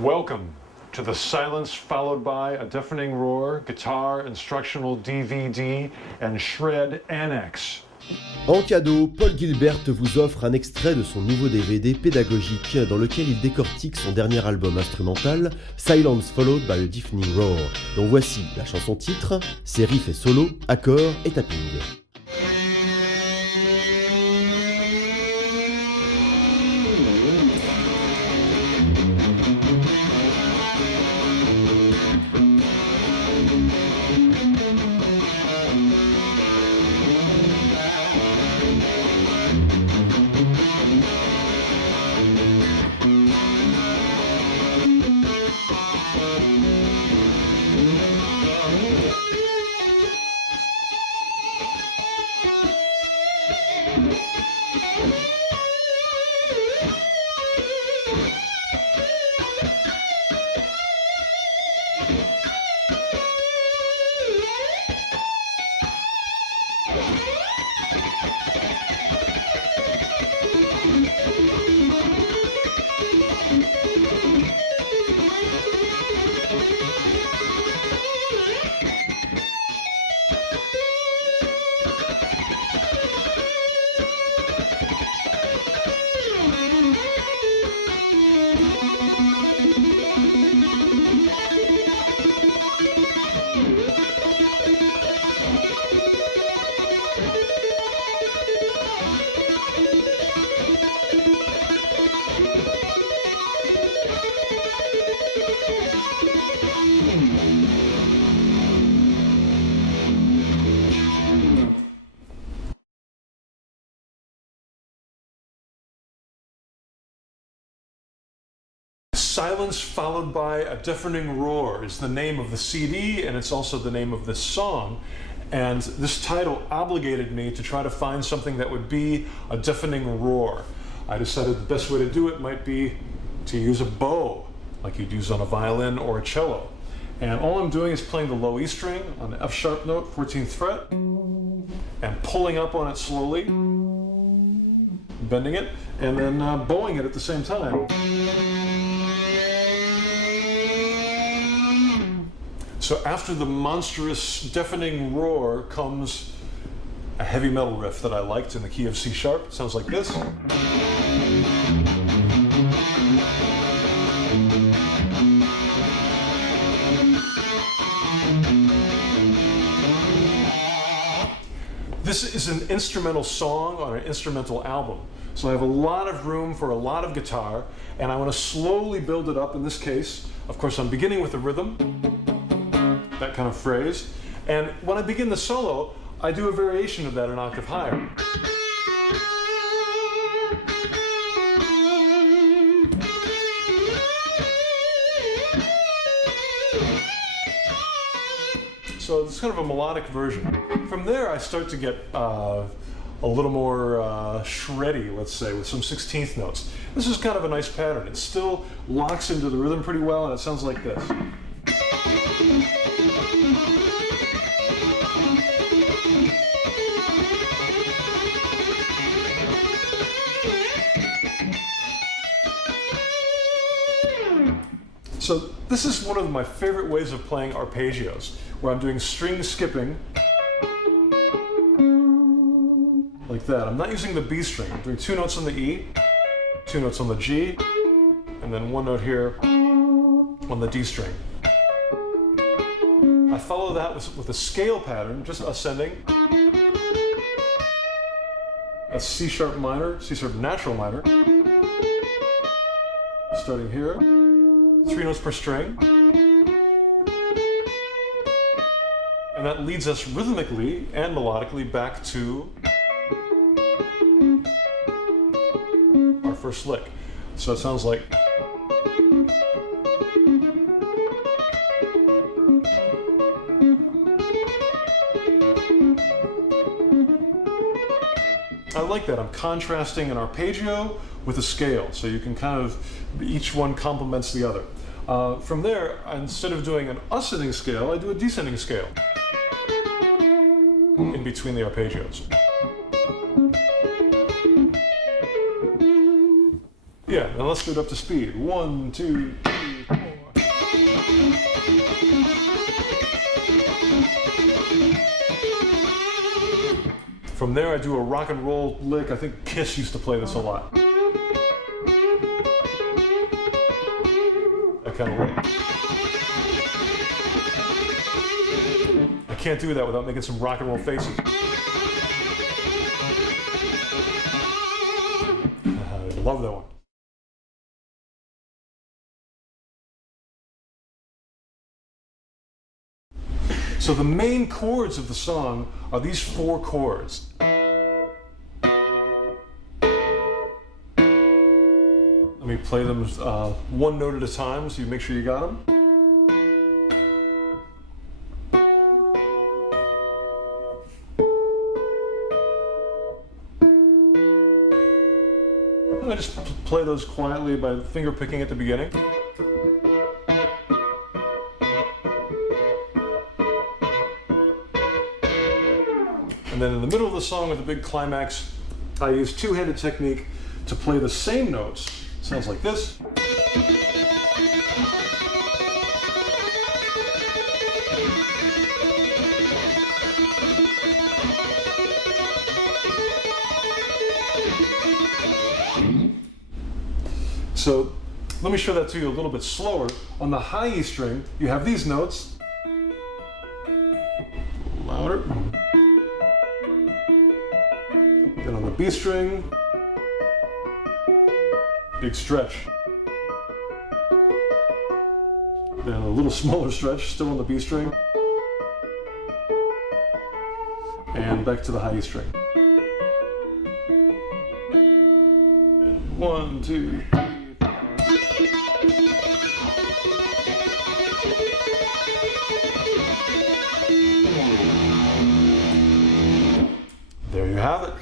Welcome to the silence followed by a deafening roar, guitar instructional DVD, and shred annex. En cadeau, Paul Gilbert vous offre un extrait de son nouveau DVD pédagogique dans lequel il décortique son dernier album instrumental, Silence Followed by a Deafening Roar, dont voici la chanson titre, ses riffs et solos, accords et tapping. Silence followed by a deafening roar is the name of the CD, and it's also the name of this song. And this title obligated me to try to find something that would be a deafening roar. I decided the best way to do it might be to use a bow, like you'd use on a violin or a cello. And all I'm doing is playing the low E string on the F sharp note, 14th fret, and pulling up on it slowly, bending it, and then bowing it at the same time. So after the monstrous, deafening roar comes a heavy metal riff that I liked in the key of C sharp. It sounds like this. This is an instrumental song on an instrumental album. So I have a lot of room for a lot of guitar, and I want to slowly build it up in this case. Of course, I'm beginning with the rhythm, that kind of phrase. And when I begin the solo, I do a variation of that an octave higher. So it's kind of a melodic version. From there, I start to get a little more shreddy, let's say, with some 16th notes. This is kind of a nice pattern. It still locks into the rhythm pretty well, and it sounds like this. So this is one of my favorite ways of playing arpeggios, where I'm doing string skipping, like that. I'm not using the B string. I'm doing 2 notes on the E, 2 notes on the G, and then 1 note here on the D string. I follow that with a scale pattern, just ascending. That's C sharp minor, C sharp natural minor. Starting here, 3 notes per string. And that leads us rhythmically and melodically back to our first lick. So it sounds like. I like that. I'm contrasting an arpeggio with a scale, so you can kind of, each one complements the other. From there, instead of doing an ascending scale, I do a descending scale in between the arpeggios. Yeah, now let's do it up to speed. 1, 2, 3. From there, I do a rock and roll lick. I think Kiss used to play this a lot. That kind of lick. I can't do that without making some rock and roll faces. I love that one. So the main chords of the song are these 4 chords. Let me play them one note at a time so you make sure you got them. I just play those quietly by finger picking at the beginning. And then in the middle of the song with the big climax, I use two-handed technique to play the same notes. Sounds like this. So let me show that to you a little bit slower. On the high E string, you have these notes. Louder. Then on the B string, big stretch. Then a little smaller stretch, still on the B string. And back to the high E string. 1, 2, 3. There you have it.